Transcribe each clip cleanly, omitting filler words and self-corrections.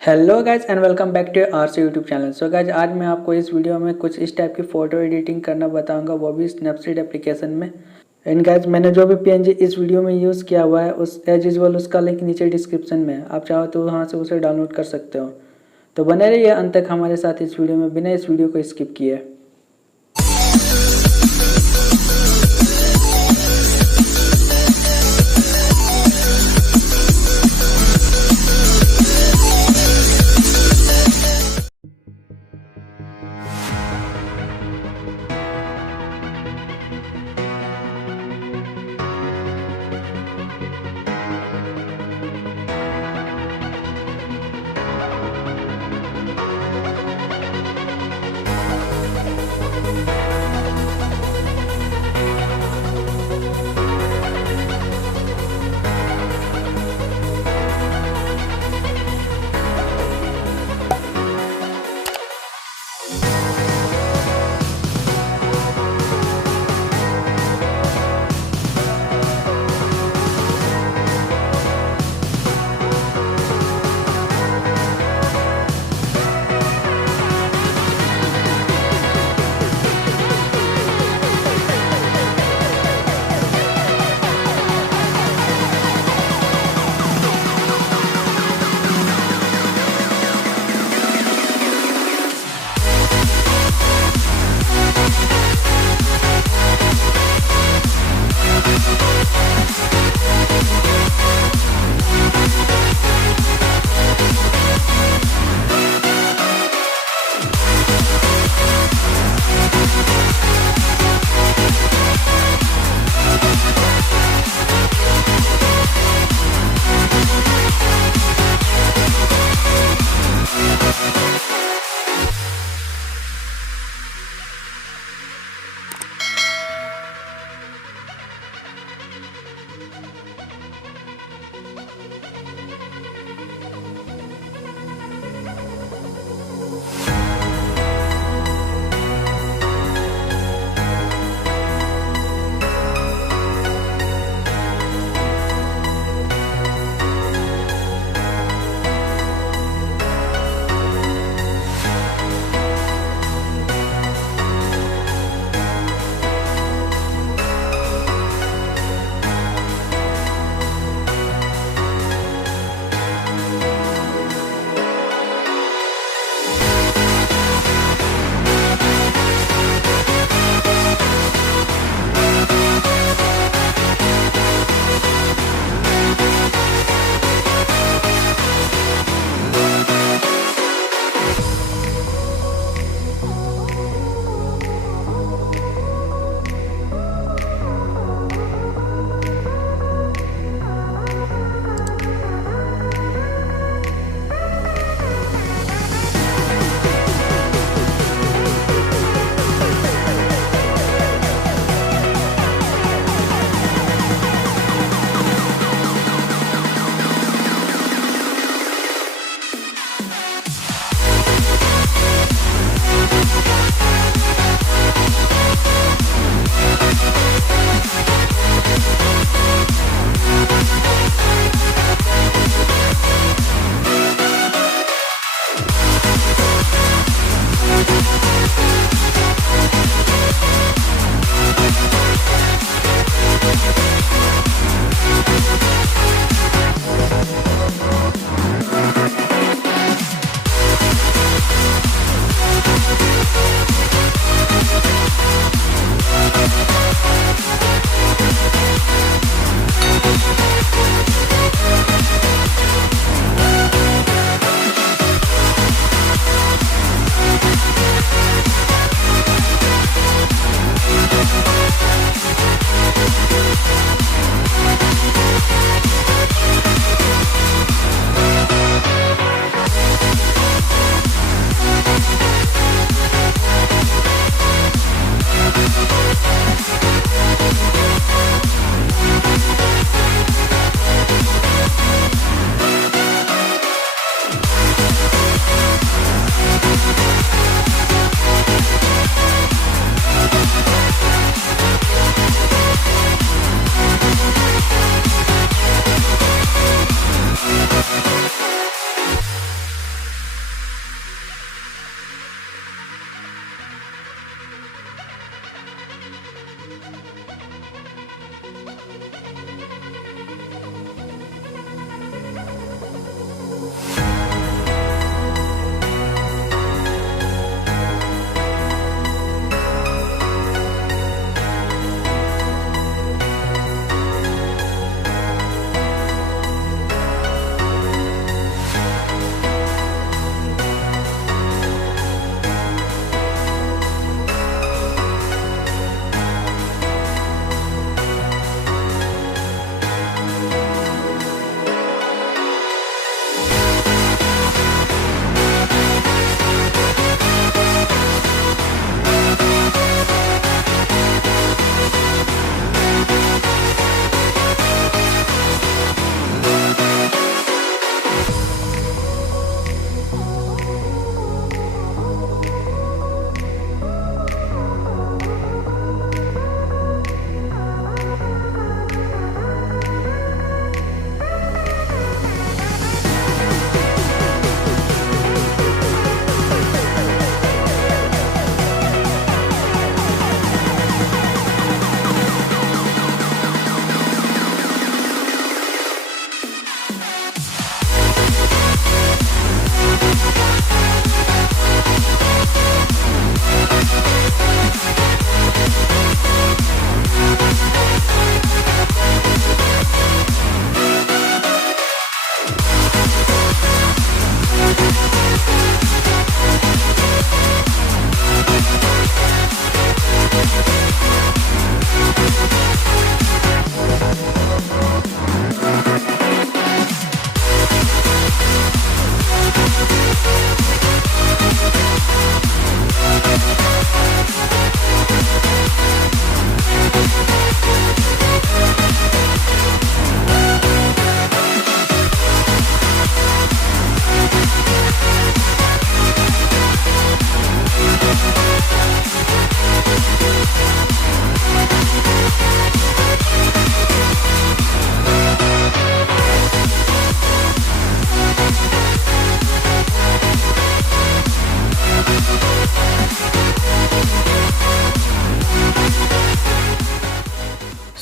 Hello guys and welcome back to are से YouTube channel. So guys आज मैं आपको इस वीडियो में कुछ इस टाइप की फ़ोटो एडिटिंग करना बताऊंगा, वो भी स्नैपसीड एप्लीकेशन में। एंड गाइज मैंने जो भी पीएनजी इस वीडियो में यूज़ किया हुआ है उस एज यूजुअल उसका लिंक नीचे डिस्क्रिप्शन में है, आप चाहो तो वहाँ से उसे डाउनलोड कर सकते हो। तो बने रहिए अंत तक हमारे साथ इस वीडियो में बिना इस वीडियो को स्किप किए।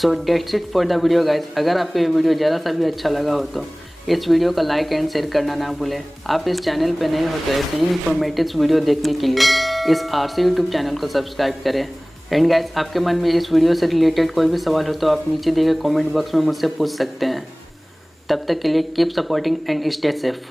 So that's it for the video guys. अगर आपको ये वीडियो ज़रा सा भी अच्छा लगा हो तो इस वीडियो को लाइक एंड शेयर करना ना भूलें। आप इस चैनल पे नए हो तो ऐसे ही इंफॉर्मेटिव वीडियो देखने के लिए इस आरसी यूट्यूब चैनल को सब्सक्राइब करें। एंड गाइज, आपके मन में इस वीडियो से रिलेटेड कोई भी सवाल हो तो आप नीचे दिए गए कमेंट बॉक्स में मुझसे पूछ सकते हैं। तब तक के लिए keep supporting and stay safe.